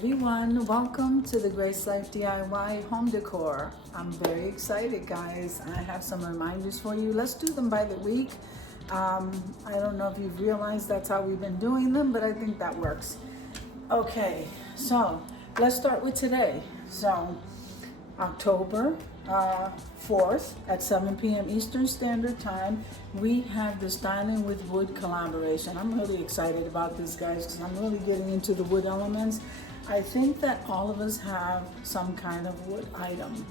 everyone, welcome to the Grace Life DIY home decor. I'm very excited, guys. I have some reminders for you. Let's do them by the week. I don't know if you've realized that's how we've been doing them, but I think that works. Okay, so let's start with today. So October 4th at 7 p.m. Eastern Standard Time, we have the Styling with Wood collaboration. I'm really excited about this, guys, because I'm really getting into the wood elements. I think that all of us have some kind of wood item,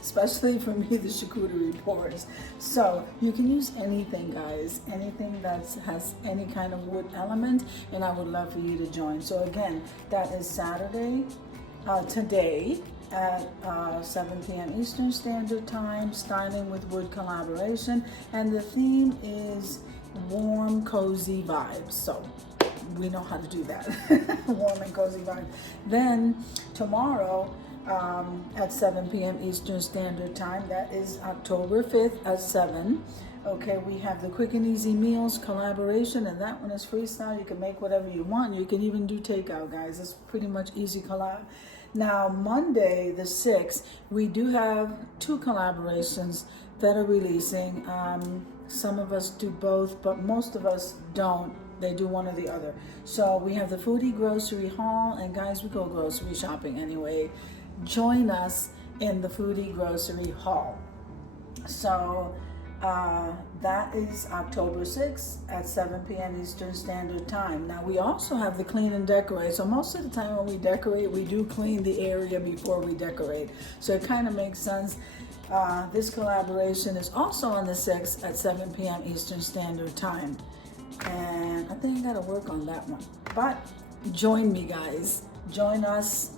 especially for me, the charcuterie boards. So you can use anything, guys, anything that has any kind of wood element, and I would love for you to join. So again, that is Saturday, today, at 7 p.m. Eastern Standard Time, Styling with Wood collaboration, and the theme is warm, cozy vibes. So we know how to do that. Warm and cozy vibes. Then tomorrow at 7 p.m. Eastern Standard Time, that is October 5th at 7. Okay, we have the Quick and Easy Meals collaboration, and that one is freestyle. You can make whatever you want. You can even do takeout, guys. It's pretty much easy collab. Now, Monday the 6th, we do have two collaborations that are releasing. Some of us do both, but most of us don't. They do one or the other. So we have the Foodie Grocery Haul, and guys, we go grocery shopping anyway. Join us in the Foodie Grocery Haul. So that is October 6th at 7 p.m. Eastern Standard Time. Now, we also have the Clean and Decorate. So most of the time when we decorate, we do clean the area before we decorate. So it kind of makes sense. This collaboration is also on the 6th at 7 p.m. Eastern Standard Time. And I think I gotta work on that one. But join me, guys. Join us.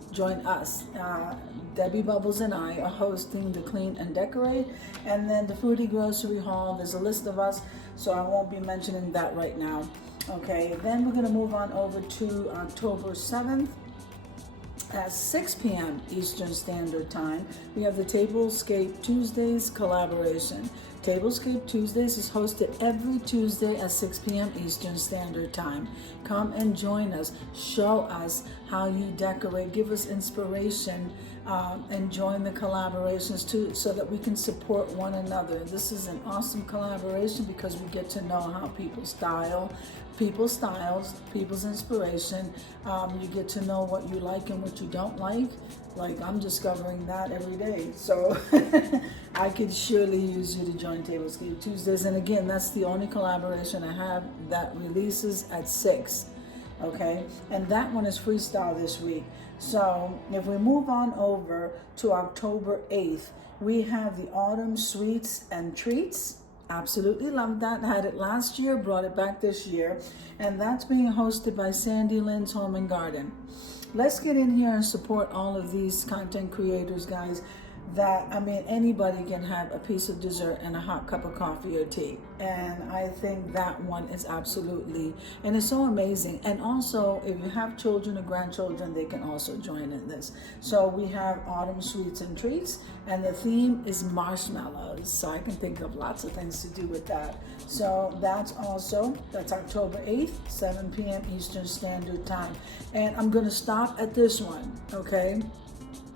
Debbie Bubbles and I are hosting the Clean and Decorate, and then the Foodie Grocery Haul. There's a list of us, so I won't be mentioning that right now. Okay, then we're gonna move on over to October 7th at 6 p.m. Eastern Standard Time. We have the Tablescape Tuesdays collaboration. Tablescape Tuesdays is hosted every Tuesday at 6 p.m. Eastern Standard Time. Come and join us. Show us how you decorate. Give us inspiration, and join the collaborations too, so that we can support one another. This is an awesome collaboration because we get to know how people style, people's styles, people's inspiration. You get to know what you like and what you don't like. Like, I'm discovering that every day. So I could surely use you to join Tablescape Tuesdays. And again, that's the only collaboration I have that releases at 6. Okay, and that one is freestyle this week. So if we move on over to October 8th, we have the Autumn Sweets and Treats. Absolutely love that. Had it last year, brought it back this year, and that's being hosted by Sandy Lynn's Home and Garden. Let's get in here and support all of these content creators, guys. That, I mean, anybody can have a piece of dessert and a hot cup of coffee or tea. And I think that one is absolutely, and it's so amazing. And also, if you have children or grandchildren, they can also join in this. So we have Autumn Sweets and Treats, and the theme is marshmallows. So I can think of lots of things to do with that. So that's October 8th, 7 p.m. Eastern Standard Time. And I'm gonna stop at this one, okay?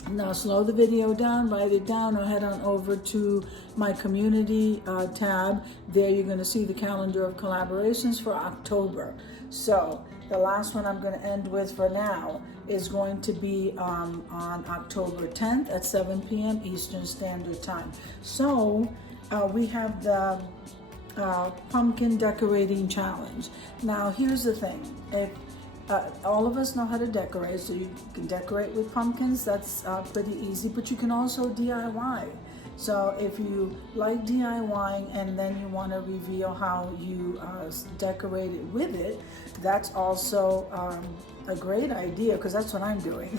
Now slow the video down, write it down, or head on over to my community tab. There you're going to see the calendar of collaborations for October. So the last one I'm going to end with for now is going to be on October 10th at 7 p.m. Eastern Standard Time. So we have the pumpkin decorating challenge. Now here's the thing. All of us know how to decorate, so you can decorate with pumpkins. That's pretty easy, but you can also DIY. So if you like DIYing and then you want to reveal how you decorated with it, that's also a great idea, because that's what I'm doing.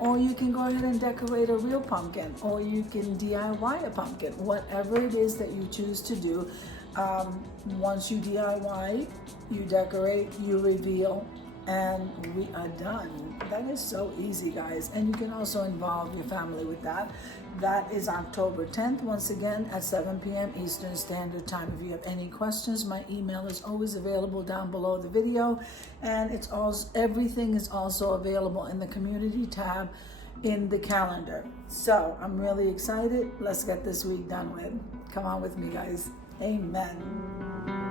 Or you can go ahead and decorate a real pumpkin, or you can DIY a pumpkin, whatever it is that you choose to do. Once you DIY, you decorate, you reveal, and we are done. That is so easy, guys. And you can also involve your family with that. That is October 10th, once again at 7 p.m. Eastern Standard Time. If you have any questions, my email is always available down below the video, and it's also, everything is also available in the community tab in the calendar. So I'm really excited. Let's get this week done with. Come on with me, guys. Amen.